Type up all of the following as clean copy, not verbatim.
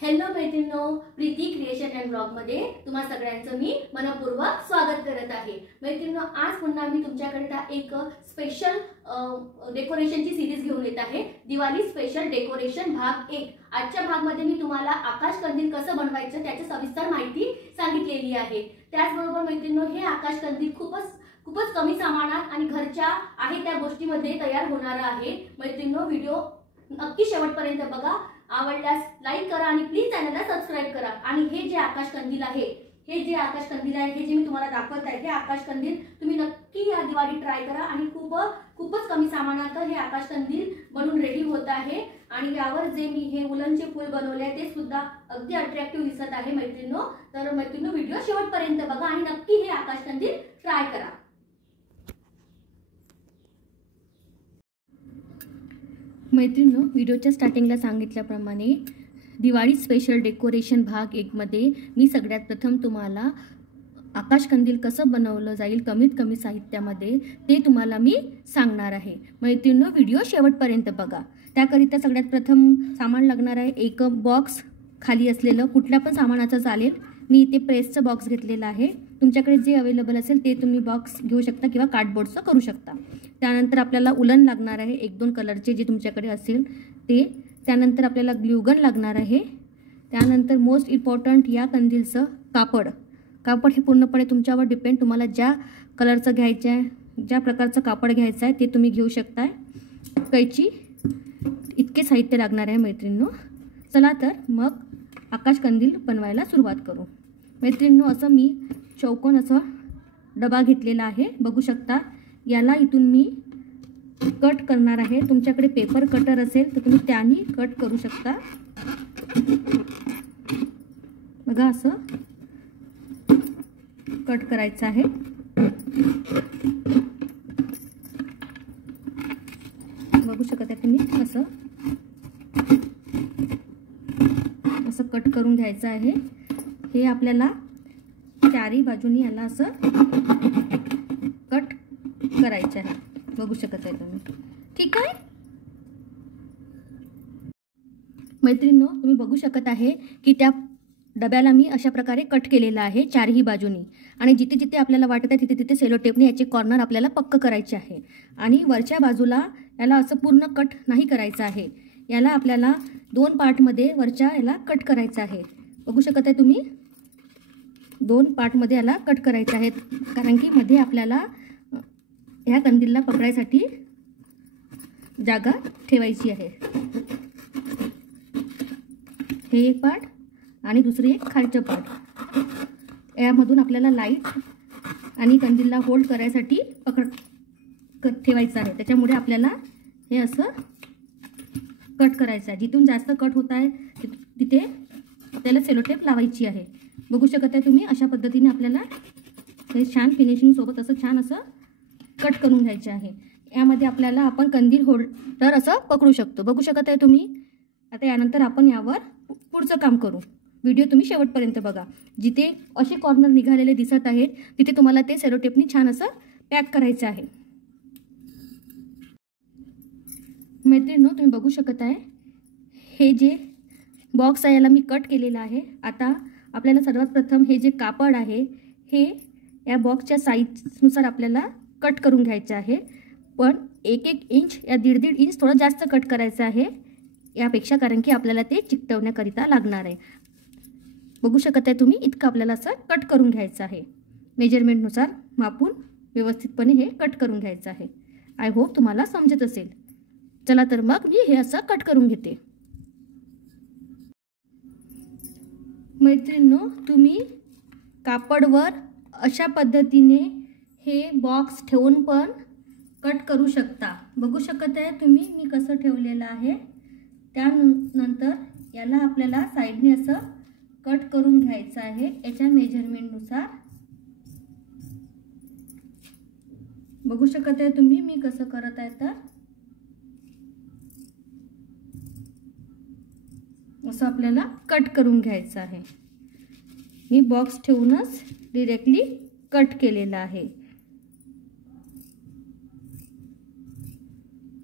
Hello मैत्रिणींनो, Preeti creation and blog मध्ये तुम्हा सगळ्यांचं मी मनपूर्वक स्वागत करत आहे। मैत्रिणींनो, आज पुन्हा मी तुमच्याकरिता एक स्पेशल डेकोरेशनची सीरीज घेऊन येत आहे। दिवाळी स्पेशल डेकोरेशन भाग 1। आजच्या भागामध्ये मी तुम्हाला आकाश कंदील कसं बनवायचं त्याची सविस्तर माहिती सांगितलेली आहे। त्याचबरोबर मैत्रिणींनो, हे आकाश कंदील खूपच कमी सामानात आणि घरच्या आहे त्या गोष्टीमध्ये तयार होणार आहे। मैत्रिणींनो, व्हिडिओ नक्की शेवटपर्यंत बघा। आवडल्यास लाईक करा आणि प्लीज चॅनलला सबस्क्राइब करा। आणि हे जे आकाश कंदील आहे, हे जे मी तुम्हाला दाखवत आहे, हे आकाश कंदील तुम्ही नक्की या दिवाळी ट्राय करा आणि खूपच कमी सामानात हे आकाश कंदील बनून रेडी होत आहे। आणि यावर जे मी हे उलनचे फूल बनवले आहे ते सुद्धा अगदी अट्रॅक्टिव्ह दिसत आहे मैत्रिणींनो। तर मैत्रिणींनो, व्हिडिओ शेवटपर्यंत बघा आणि नक्की हे आकाश कंदील ट्राय करा। मैत्रिणींनो, व्हिडिओच्या स्टार्टिंगला सांगितल्याप्रमाणे दिवाळी स्पेशल डेकोरेशन भाग 1 मध्ये मी सगळ्यात प्रथम तुम्हाला आकाश कंदील कसं बनवलं जाईल कमीत कमी साहित्यामध्ये ते तुम्हाला मी सांगणार आहे। मैत्रिणींनो, व्हिडिओ शेवटपर्यंत बघा। त्याकरिता सगळ्यात प्रथम सामान लागणार आहे एक बॉक्स, खाली असलेलं कुठल्या पण सामानाचं चालेल। मी इथे प्रेसचं बॉक्स घेतलेला आहे। तुमच्याकडे जे अवेलेबल असेल ते तुम्ही बॉक्स घेऊ शकता किंवा कार्डबोर्डचं करू शकता। त्यानंतर आपल्याला उलन लागणार आहे 1-2 कलरचे जे तुमच्याकडे असेल ते। त्यानंतर आपल्याला ग्लूगन लागणार आहे। त्यानंतर मोस्ट इम्पॉर्टंट या कंदीलचं कापड हे पूर्णपणे तुमच्यावर डिपेंड, तुम्हाला ज्या कलरचं घ्यायचं आहे, ज्या प्रकारचं कापड घ्यायचं आहे ते तुम्ही घेऊ शकता। कैची, इतके साहित्य लागणार आहे मैत्रिणींनो। चला तर मग आकाश कंदील बनवायला सुरुवात करू। मैत्रिणींनो, असं मी चौकोन असं डबा घेतलेला आहे, बघू शकता। याला इथून मी कट करणार आहे। तुमच्याकडे पेपर कटर असेल तर तुम्ही त्याने कट करू शकता। बघा, असं कट करायचं आहे। बघू शकता तुम्ही, असं कट करून घ्यायचं आहे। हे आपल्याला चारी बाजूनी याला असं कट करायचं आहे, बघू शकत आहे तुम्ही। ठीक आहे मैत्रिणींनो, तुम्ही बघू शकत आहे की त्या डब्याला मी अशा प्रकारे कट केलेला आहे चारही बाजूनी। आणि जिथे जिथे आपल्याला वाटत आहे तिथे सेलो टेपने याचे कॉर्नर आपल्याला पक्क करायचे आहे। आणि वरच्या बाजूला याला असं पूर्ण कट नाही करायचं आहे, याला आपल्याला 2 पार्टमध्ये वरच्या याला कट करायचं आहे। बघू शकत आहे तुम्ही, 2 पार्टमध्ये याला कट करायचे आहेत, कारण की मध्ये आपल्याला ह्या कंदीलला पकडायसाठी जागा ठेवायची आहे। हे एक पार्ट आणि दुसरे एक खालचं पार्ट, यामधून आपल्याला लाईट आणि कंदीलला होल्ड करायसाठी ठेवायचं आहे। त्याच्यामुळे आपल्याला हे असं कट करायचं आहे। जिथून जास्त कट होत आहे तिथे त्याला सेलो टेप लावायची आहे। बघू शकत आहे तुम्ही, अशा पद्धतीने आपल्याला हे छान फिनिशिंग सोबत असं छान असं कट करून घ्यायचे आहे। यामध्ये आपल्याला आपण कंदील होल्डर असं पकडू शकतो, बघू शकत आहे तुम्ही। आता यानंतर आपण यावर पुढचं काम करू। व्हिडिओ तुम्ही शेवटपर्यंत बघा। जिथे असे कॉर्नर निघालेले दिसत आहेत तिथे तुम्हाला ते सेलो टेपनी छान असं पॅक करायचं आहे। मैत्रिणींनो, तुम्ही बघू शकत आहे हे जे बॉक्स आहे याला मी कट केलेला आहे। आता आपल्याला सर्वात प्रथम हे जे कापड आहे हे या बॉक्सच्या साईजनुसार आपल्याला कट करून घ्यायचं आहे। पण 1-1 इंच या 1.5 इंच थोडं जास्त कट करायचं आहे यापेक्षा, कारण की आपल्याला ते चिकटवण्याकरिता लागणार आहे। बघू शकत आहे तुम्ही, इतकं आपल्याला असं कट करून घ्यायचं आहे। मेजरमेंटनुसार मापून व्यवस्थितपणे हे कट करून घ्यायचं आहे। आय होप तुम्हाला समजत असेल। चला तर मग मी हे असं कट करून घेते। मैत्रिणींनो, तुम्ही कापडवर अशा पद्धतीने हे बॉक्स ठेवून पण कट करू शकता। बघू शकत आहे तुम्ही मी कसं ठेवलेलं आहे। त्यानंतर याला आपल्याला साईडने असं कट करून घ्यायचं आहे याच्या मेजरमेंटनुसार। बघू शकत आहे तुम्ही मी कसं करत आहे, तर असं आपल्याला कट करून घ्यायचं आहे। मी बॉक्स ठेवूनच डायरेक्टली कट केलेला आहे।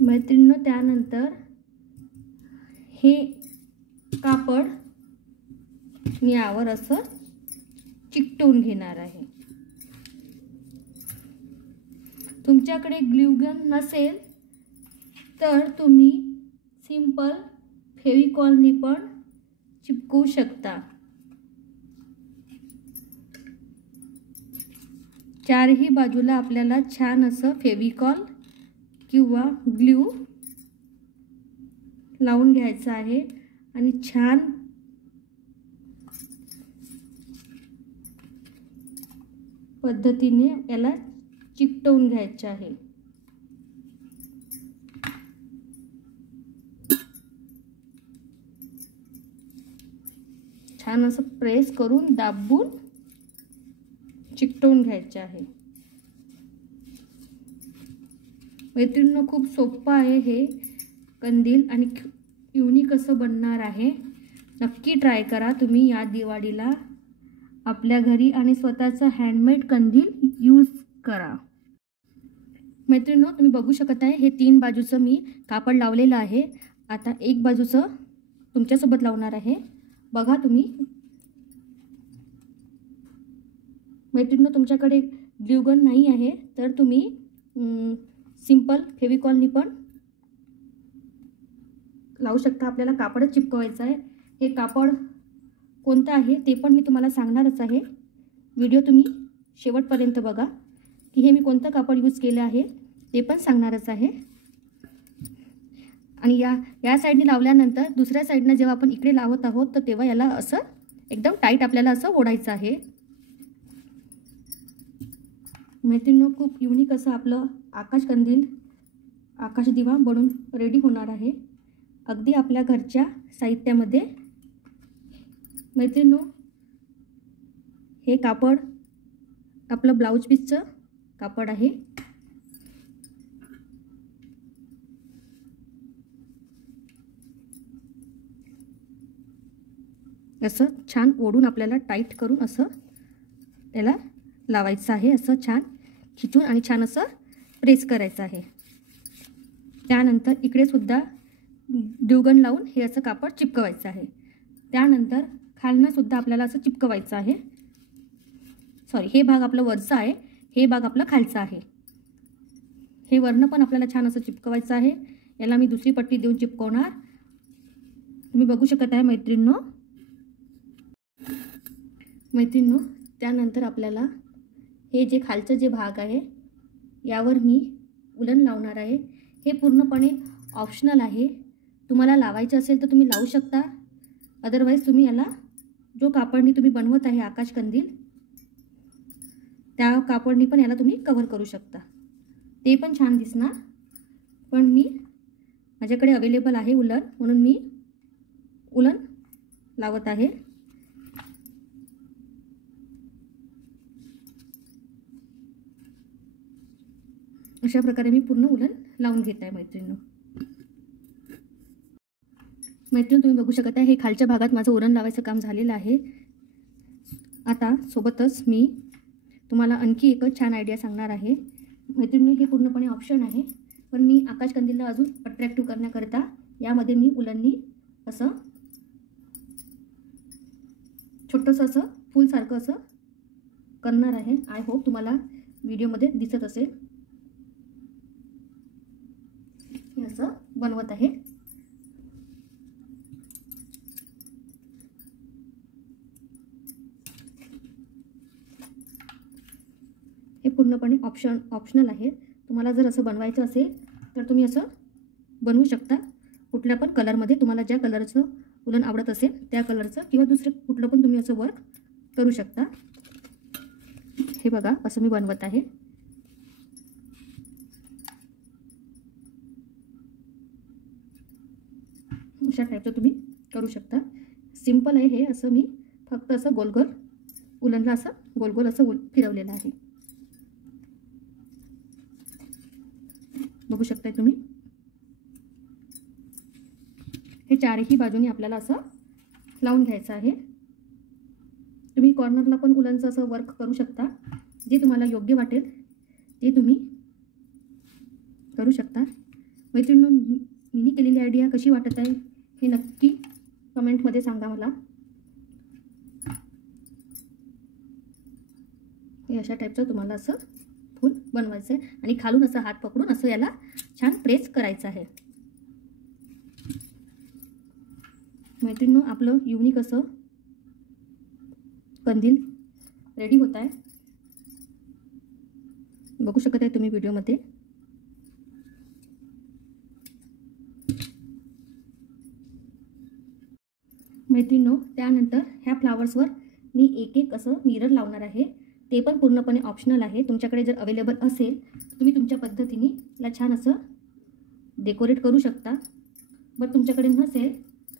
मैत्रिणींनो, त्यानंतर हे कापड मी यावर असं चिकटवून घेणार आहे. तुमच्याकडे ग्लू गन नसेल तर तुम्ही सिंपल फेविकॉलने पण चिपकवू शकता. चारही बाजूला आपल्याला छान असं फेविकॉल किंवा ग्लू लावून घ्यायचं आहे आणि छान पद्धतीने याला चिकटवून घ्यायचे आहे. छान असं प्रेस करून दाबून चिकटवून घ्यायचे आहे. मैत्रिणींनो, खूप सोपं आहे हे कंदील आणि युनिक असं बनणार आहे. नक्की ट्राय करा तुम्ही या दिवाळीला आपल्या घरी आणि स्वतःचं हँडमेड कंदील यूज करा. मैत्रिणींनो, तुम्ही बघू शकत आहे हे 3 बाजूचं मी कापड लावलेलं आहे. आता एक बाजूचं तुमच्यासोबत लावणार आहे. बघा तुम्ही. मैत्रिणींनो, तुमच्याकडे ग्लू गन नाही आहे तर तुम्ही सिंपल फेविकॉलनी पण लावू शकता. आपल्याला कापडच चिपकवायचं आहे. हे कापड कोणतं आहे ते पण मी तुम्हाला सांगणारच आहे. व्हिडिओ तुम्ही शेवटपर्यंत बघा की हे मी कोणतं कापड यूज केलं आहे ते पण सांगणारच आहे. आणि या साईडने लावल्यानंतर दुसऱ्या साईडनं जेव्हा आपण इकडे लावत आहोत तर तेव्हा याला असं एकदम टाईट आपल्याला असं ओढायचं आहे. मैत्रिणींनो, खूप युनिक असं आपलं आकाश कंदील, आकाश दिवा बनून रेडी होणार आहे अगदी आपल्या घरच्या साहित्यामध्ये. मैत्रिणींनो, हे कापड आपलं ब्लाऊज पीसचं कापड आहे. असं छान ओढून आपल्याला टाईट करून असं याला लावायचं आहे. असं छान खिचून आणि छान असं प्रेस करायचं आहे. त्यानंतर इकडे सुद्धा ग्लू गन लावून हे असं कापड चिपकवायचं आहे. त्यानंतर खालनं सुद्धा आपल्याला असं चिपकवायचं आहे. सॉरी, हे भाग आपलं वरचं आहे, हे भाग आपला खालचा आहे. हे वरनं पण आपल्याला छान असं चिपकवायचं आहे. याला मी दुसरी पट्टी देऊन चिपकवणार. तुम्ही बघू शकत आहे मैत्रिणींनो. त्यानंतर आपल्याला हे जे खालचं जे भाग आहे यावर मी उलन लावणार आहे. हे पूर्णपणे ऑप्शनल आहे. तुम्हाला लावायचं असेल तर तुम्ही लावू शकता. अदरवाईज तुम्ही याला जो कापडनी तुम्ही बनवत आहे आकाश कंदील त्या कापडनी पण याला तुम्ही कव्हर करू शकता. ते पण छान दिसणार. पण मी माझ्याकडे अवेलेबल आहे उलन म्हणून मी उलन लावत आहे. अशा प्रकारे मी पूर्ण उलन लावून घेत आहे. मैत्रिणींनो, तुम्ही बघू शकता हे खालच्या भागात माझं उलन लावायचं काम झालेलं आहे. आता सोबतच मी तुम्हाला आणखी एक छान आयडिया सांगणार आहे. मैत्रिणींनो, हे पूर्णपणे ऑप्शन आहे पण मी आकाश कंदीलला अजून अट्रॅक्टिव्ह करण्याकरता यामध्ये मी उलननी असं छोटंसं असं फूलसारखं असं करणार आहे. आय होप तुम्हाला व्हिडिओमध्ये दिसत असेल. हे असं बनवत आहे. हे पूर्णपणे ऑप्शनल आहे. तुम्हाला जर असं बनवायचं असेल तर तुम्ही असं बनवू शकता. कुठल्या पण कलरमध्ये तुम्हाला ज्या कलरचं उलन आवडत असेल त्या कलरचं किंवा दुसरं कुठलं पण तुम्ही असं वर्क करू शकता. हे बघा असं मी बनवत आहे. अशा टाईपचं तुम्ही करू शकता. सिंपल आहे हे. असं मी फक्त असं गोलगोल उलनला असं गोलगोल असं फिरवलेलं आहे. बघू शकताय तुम्ही. हे चारही बाजूनी आपल्याला असं लावून घ्यायचं आहे. तुम्ही कॉर्नरला पण उलनचं असं वर्क करू शकता. जे तुम्हाला योग्य वाटेल ते तुम्ही करू शकता. मैत्रिणींनो, मी केलेली आयडिया कशी वाटत आहे हे नक्की कमेंटमध्ये सांगा मला. हे अशा टाईपचं तुम्हाला असं फूल बनवायचं आहे आणि खालून असं हात पकडून असं याला छान प्रेस करायचं आहे. मैत्रिणींनो, आपलं युनिक असं कंदील रेडी होत आहे. बघू शकत आहे तुम्ही व्हिडिओमध्ये. मैत्रिणींनो, त्यानंतर ह्या फ्लावर्सवर मी एक एक असं मिरर लावणार आहे. ते पण पूर्णपणे ऑप्शनल आहे. तुमच्याकडे जर अवेलेबल असेल तुम्ही तुमच्या पद्धतीने याला छान असं डेकोरेट करू शकता. बट तुमच्याकडे नसेल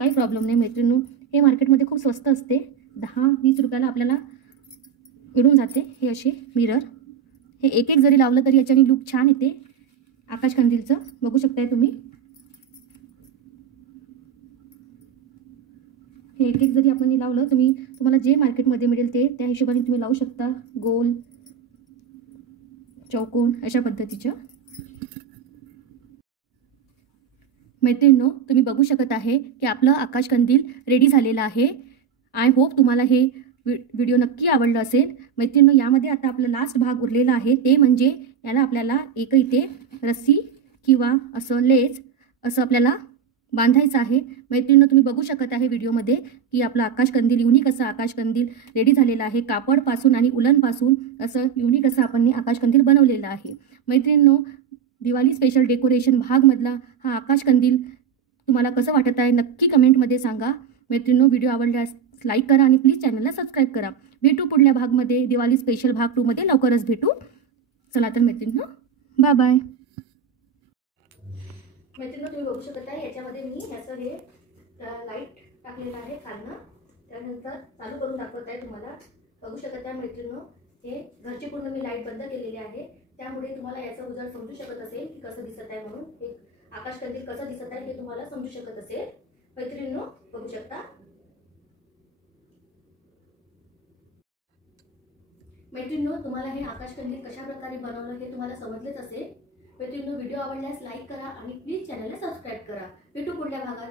काही प्रॉब्लेम नाही मैत्रिणींनो. हे मार्केटमध्ये खूप स्वस्त असते. 10-20 रुपयाला आपल्याला मिळून जाते हे असे मिरर. हे एक एक जरी लावलं तरी याच्याने लुक छान येते आकाश कंदीलचं. बघू शकताय तुम्ही. हे एक एक जरी आपण लावलं तुम्हाला जे मार्केटमध्ये मिळेल त्या हिशोबाने तुम्ही लावू शकता. गोल, चौकोन अशा पद्धतीच्या. मैत्रिणींनो, तुम्ही बघू शकत आहे की आपलं आकाश कंदील रेडी झालेलं आहे. आय होप तुम्हाला हे व्हिडिओ नक्की आवडलं असेल. मैत्रिणींनो, यामध्ये आता आपला लास्ट भाग उरलेला आहे. ते म्हणजे याला आपल्याला एक इथे रस्सी किंवा असं लेस असं आपल्याला बांधायचं आहे. मैत्रिणींनो, तुम्ही बघू शकत आहे व्हिडिओमध्ये की आपलं आकाश कंदील युनिक असं आकाश कंदील रेडी झालेलं आहे. कापडपासून आणि उलनपासून असं युनिक असं आपण आकाश कंदील बनवलेलं आहे. मैत्रिणींनो, दिवाळी स्पेशल डेकोरेशन भागमधला हा आकाश कंदील तुम्हाला कसं वाटत आहे नक्की कमेंटमध्ये सांगा. मैत्रिणींनो, व्हिडिओ आवडल्यास लाईक करा आणि प्लीज चॅनलला सबस्क्राईब करा. भेटू पुढल्या भागमध्ये. दिवाळी स्पेशल भाग 2 मध्ये लवकरच भेटू. चला तर मैत्रिणींनो, बाय बाय. मैत्रिणींनो, तुम्ही बघू शकत आहे याच्यामध्ये मी ह्याचं हे लाईट टाकलेलं आहे खालनं. त्यानंतर चालू करून दाखवत आहे तुम्हाला. बघू शकत आहे मैत्रिणींनो, हे घरची पूर्ण मी लाईट बंद केलेली आहे. त्यामुळे तुम्हाला याचा उजेड समजू शकत असेल की कसं दिसत आहे. म्हणून हे आकाश कंदील कसं दिसत आहे हे तुम्हाला समजू शकत असेल. मैत्रिणींनो, बघू शकता. मैत्रिणींनो, तुम्हाला हे आकाश कंदील कशा प्रकारे बनवलं हे तुम्हाला समजलेच असेल. मैत्रिणींनो, व्हिडिओ आवडल्यास लाईक करा आणि प्लीज चॅनलला सबस्क्राईब करा. भेटू पुढल्या भागात.